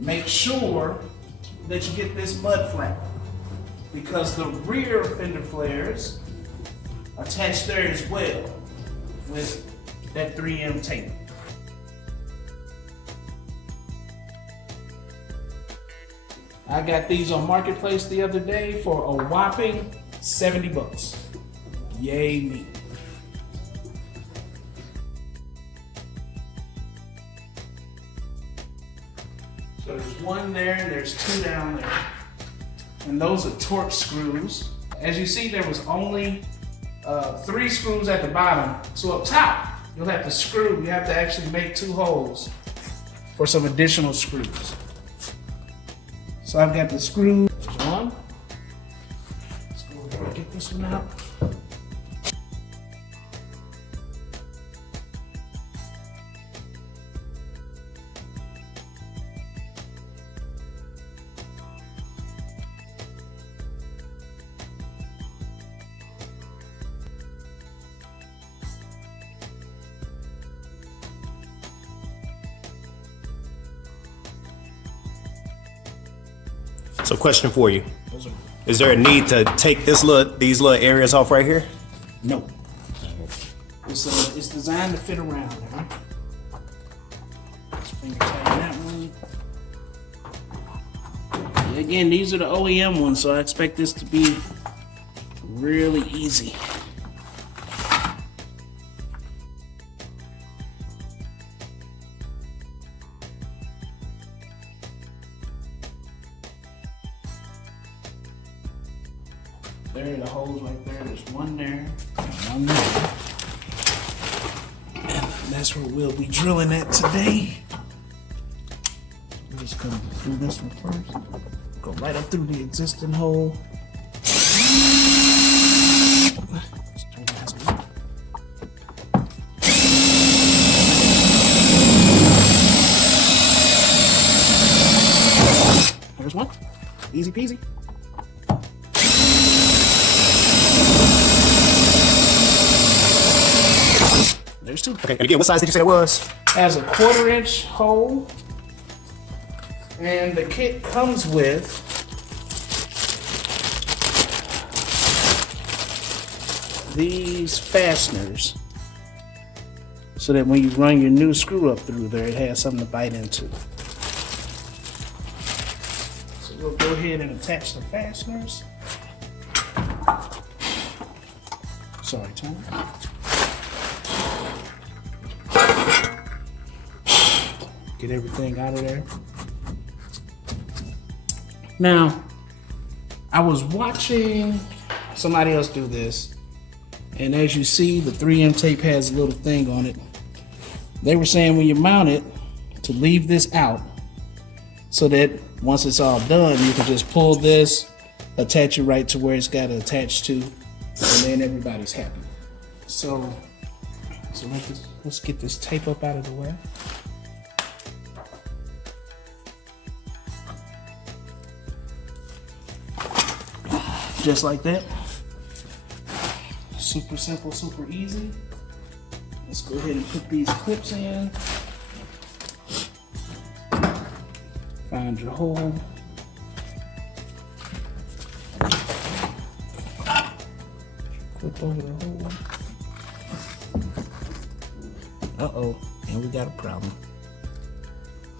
make sure that you get this mud flap, because the rear fender flares attach there as well with that 3M tape. I got these on Marketplace the other day for a whopping 70 bucks. Yay me. So there's one there and there's two down there. And those are torque screws. As you see, there was only 3 screws at the bottom. So up top, you'll have to screw. You have to actually make 2 holes for some additional screws. So I've got the screw. There's one. Let's go ahead and get this one out. So question for you. Is there a need to take these little areas off right here? No. It's designed to fit around. Right? Let's finger tighten that one. Again, these are the OEM ones, so I expect this to be really easy. There are the holes right there. There's one there and one there. And that's where we'll be drilling at today. We'll just come through this one first. Go right up through the existing hole. Let's turn that on. There's one. Easy peasy. There's 2. Okay, and again, what size did you say it was? Has a 1/4-inch hole, and the kit comes with these fasteners, so that when you run your new screw up through there, it has something to bite into. So we'll go ahead and attach the fasteners. Sorry, Tom. Get everything out of there. Now, I was watching somebody else do this, and as you see, the 3M tape has a little thing on it. They were saying when you mount it, to leave this out, so that once it's all done, you can just pull this, attach it right to where it's got to attach to, and then everybody's happy. So let's get this tape up out of the way. Just like that. Super simple, super easy. Let's go ahead and put these clips in. Find your hole. Clip over the hole. Uh-oh, and we got a problem.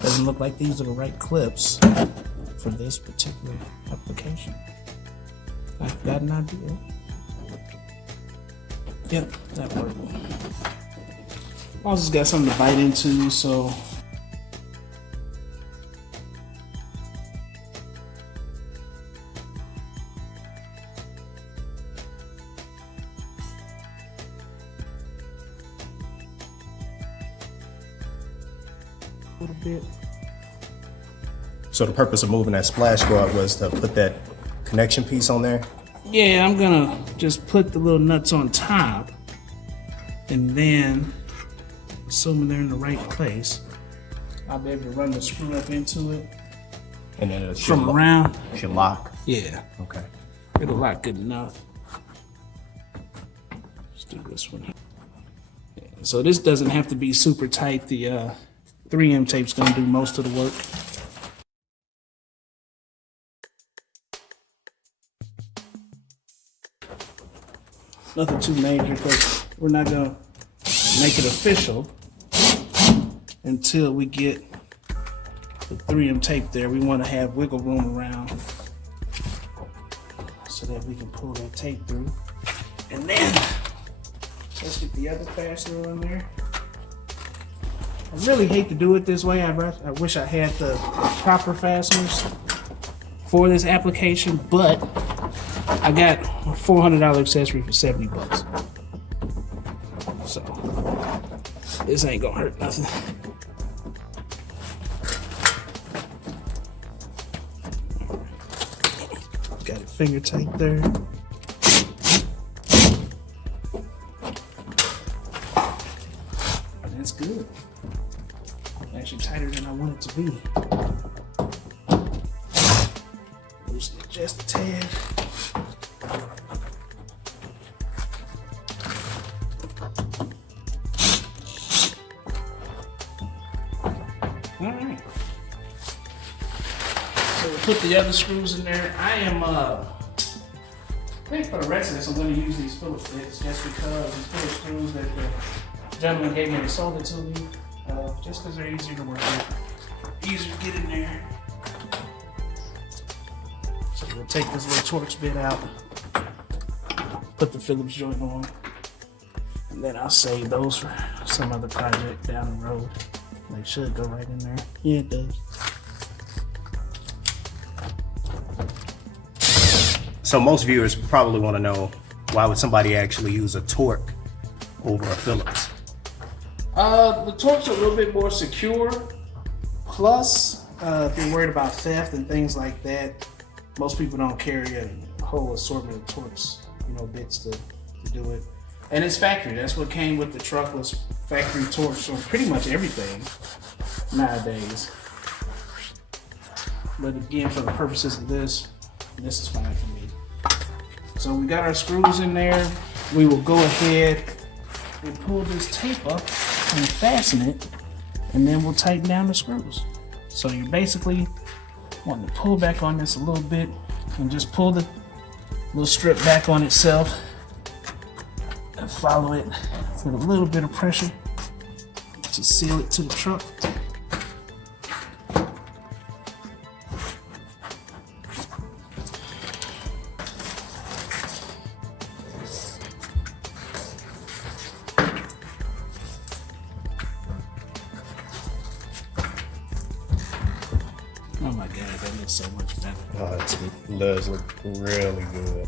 Doesn't look like these are the right clips for this particular application. I've got an idea. Yep, that worked. Also got something to bite into, so a little bit. So the purpose of moving that splash guard was to put that connection piece on there? Yeah, I'm gonna just put the little nuts on top, and then, assuming they're in the right place, I'll be able to run the screw up into it. And then it from around. It should lock. Yeah. Okay. It'll lock good enough. Let's do this one here. Yeah, so this doesn't have to be super tight. The 3M tape's gonna do most of the work. Nothing too major because we're not gonna make it official until we get the 3M tape there. We want to have wiggle room around so that we can pull that tape through. And then let's get the other fastener on there. I really hate to do it this way. I wish I had the proper fasteners for this application, but I got a $400 accessory for 70 bucks. So this ain't gonna hurt nothing. Got it finger tight there. That's good. Actually tighter than I want it to be. Loosen it just a tad. Alright. So we put the other screws in there. I think for the rest of this I'm going to use these Phillips bits just because these Phillips screws that the gentleman gave me and sold it to me, just because they're easier to work with, easier to get in there. So we'll take this little Torx bit out, put the Phillips joint on, and then I'll save those for some other project down the road. They should go right in there. Yeah, it does. So most viewers probably want to know, why would somebody actually use a Torx over a Phillips? The Torx are a little bit more secure. Plus, if you're worried about theft and things like that, most people don't carry a whole assortment of Torx, bits to do it. And it's factory. That's what came with the truck, was factory Torx on pretty much everything nowadays. But again, for the purposes of this is fine for me. So we got our screws in there. We will go ahead and pull this tape up and fasten it, and then we'll tighten down the screws. So you basically want to pull back on this a little bit and just pull the little strip back on itself and follow it with a little bit of pressure to seal it to the truck. Oh my God, that looks so much better. Oh, it does look really good.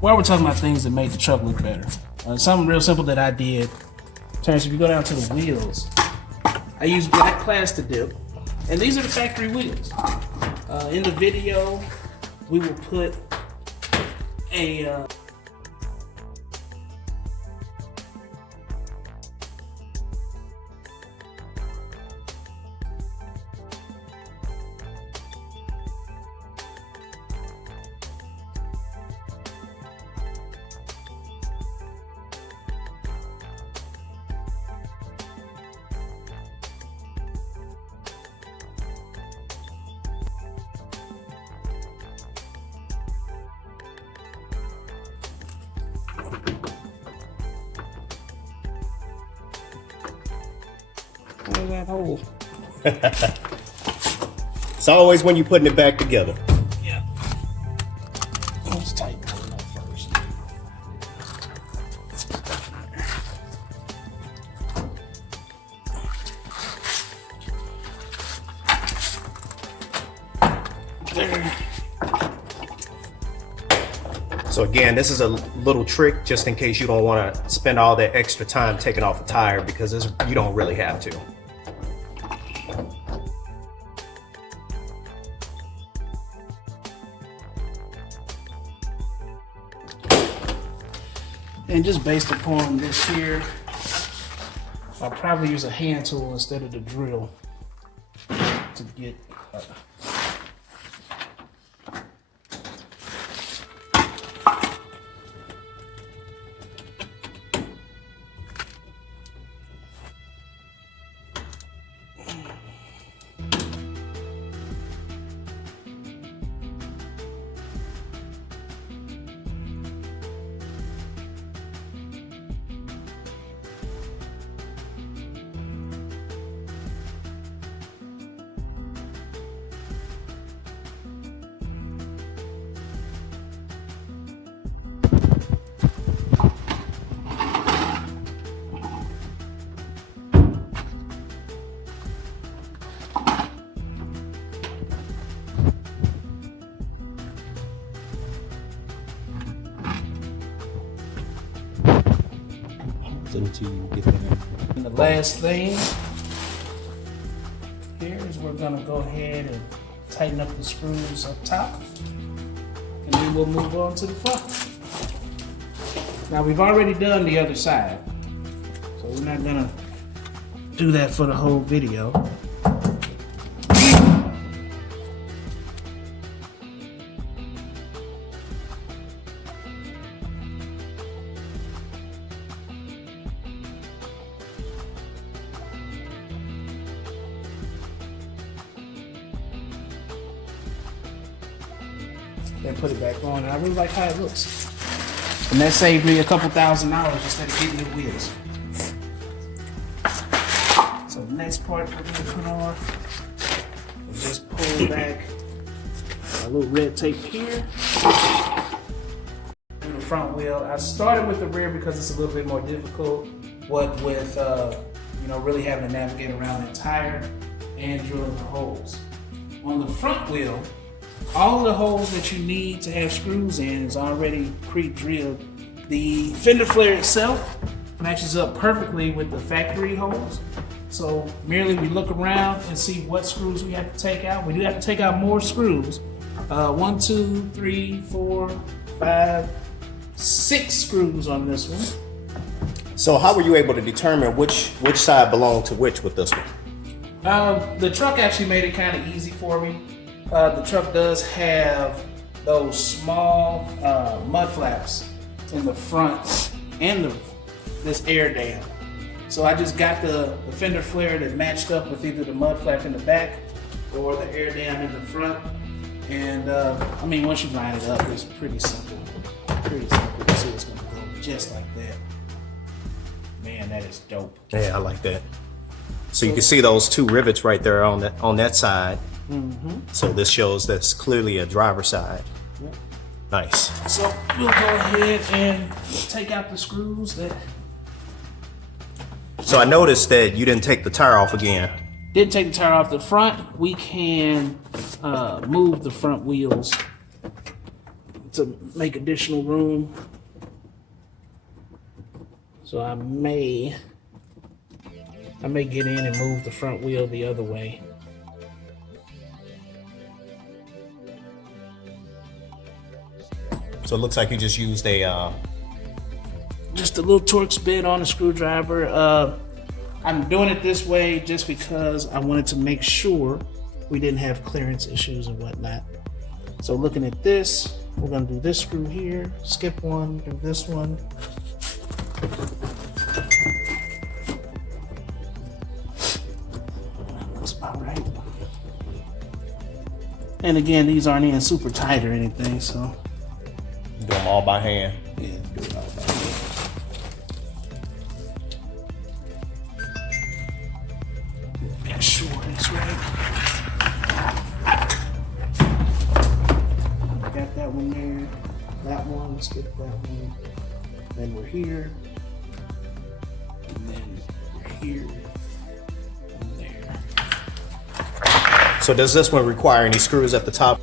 While we're talking about things that made the truck look better, something real simple that I did. Terrence, if you go down to the wheels, I use black plastic dip, and these are the factory wheels. In the video, we will put a where's that hole? It's always when you're putting it back together. Yeah. Let's tighten that one up first. There. So again, this is a little trick just in case you don't want to spend all that extra time taking off a tire, because you don't really have to. And just based upon this here, I'll probably use a hand tool instead of the drill to get until you get there. And the last thing here is we're gonna go ahead and tighten up the screws up top, and then we'll move on to the front. Now we've already done the other side, so we're not gonna do that for the whole video. Then put it back on, and I really like how it looks. And that saved me a couple $1,000 instead of getting new wheels. So the next part we're gonna put on, we'll just pull back a little red tape here. And the front wheel. I started with the rear because it's a little bit more difficult. What with really having to navigate around the tire and drilling the holes. On the front wheel, all the holes that you need to have screws in is already pre-drilled. The fender flare itself matches up perfectly with the factory holes. So merely we look around and see what screws we have to take out. We do have to take out more screws. 1, 2, 3, 4, 5, 6 screws on this one. So how were you able to determine which side belonged to which with this one? The truck actually made it kind of easy for me. The truck does have those small mud flaps in the front and this air dam. So I just got the fender flare that matched up with either the mud flap in the back or the air dam in the front. And I mean, once you line it up, it's pretty simple. Pretty simple. You see it's gonna go just like that. Man, that is dope. Yeah, I like that. So you can see those 2 rivets right there on that side. Mm-hmm. So this shows that's clearly a driver's side. Yep. Nice. So we'll go ahead and take out the screws that. So I noticed that you didn't take the tire off again. Didn't take the tire off the front. We can move the front wheels to make additional room. So I may get in and move the front wheel the other way. So it looks like you just used just a little Torx bit on a screwdriver. I'm doing it this way just because I wanted to make sure we didn't have clearance issues and whatnot. So looking at this, we're gonna do this screw here, skip one, do this one. That's about right. And again, these aren't in super tight or anything, so. do them all by hand. Yeah, do it all by hand. Make sure it's right. Got that one there. That one, skip that one. Then we're here. And then we're here. And there. So does this one require any screws at the top?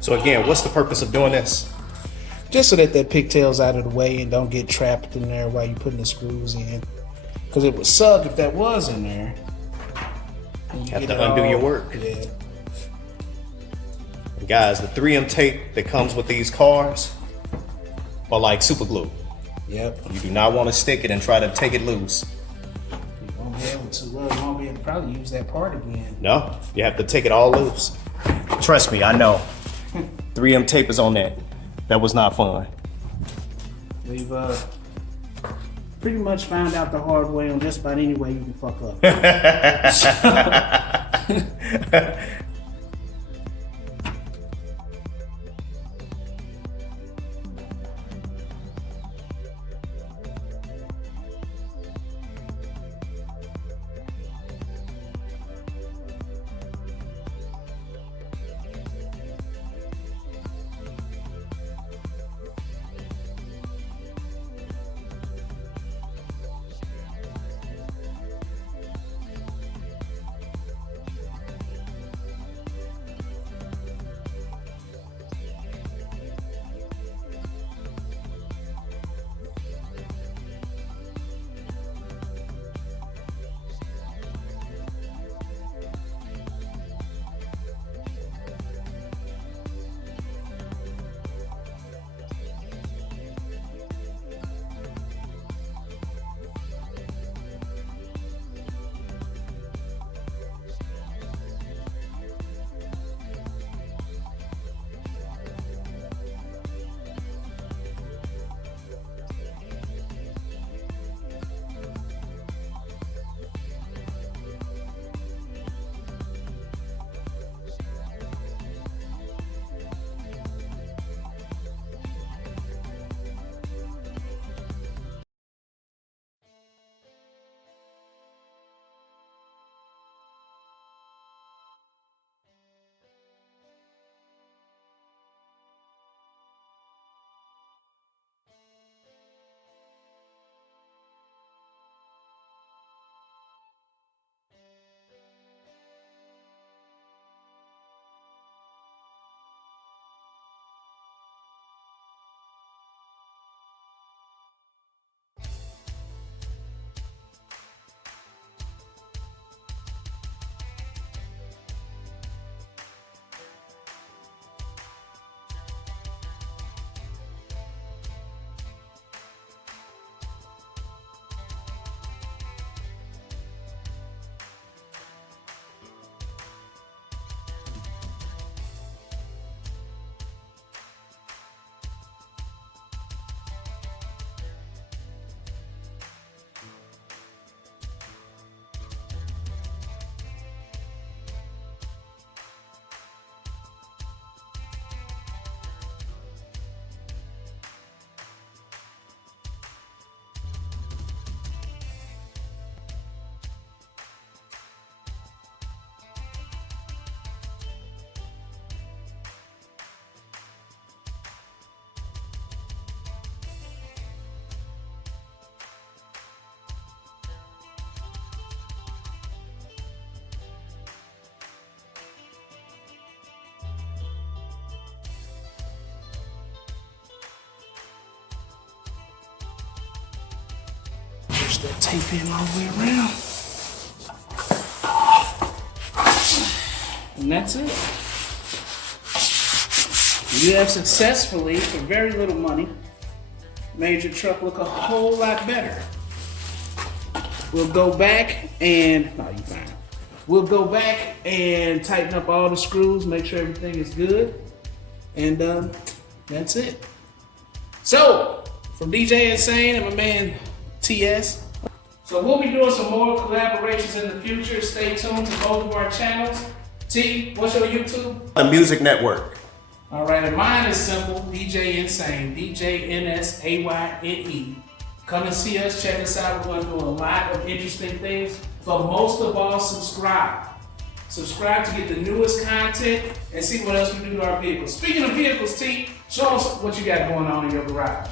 So again, what's the purpose of doing this? just so that pigtail's out of the way and don't get trapped in there while you're putting the screws in. Because it would suck if that was in there. You have to undo your work. Yeah. And guys, the 3M tape that comes with these cars are like super glue. Yep. You do not want to stick it and try to take it loose. You won't be able to. Well, you won't be able to probably use that part again. No, you have to take it all loose. Trust me, I know. 3M tape is on that. That was not fun. We've pretty much found out the hard way on just about any way you can fuck up. Push that tape in all the way around. And that's it. You have successfully, for very little money, made your truck look a whole lot better. We'll go back and, no, you fine. We'll go back and tighten up all the screws, make sure everything is good. And that's it. So, from DJ NSayne and my man TS. So we'll be doing some more collaborations in the future. Stay tuned to both of our channels. T, what's your YouTube? The Music Network. All right, and mine is simple, DJ NSayne, DJ NSayne. Come and see us, check us out. We're going to do a lot of interesting things. But most of all, subscribe. Subscribe to get the newest content and see what else we do to our vehicles. Speaking of vehicles, T, show us what you got going on in your garage.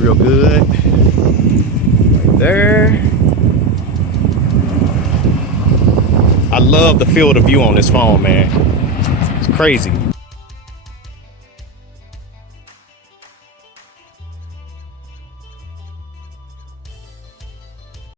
real good. Right there. I love the field of view on this phone, man. It's crazy.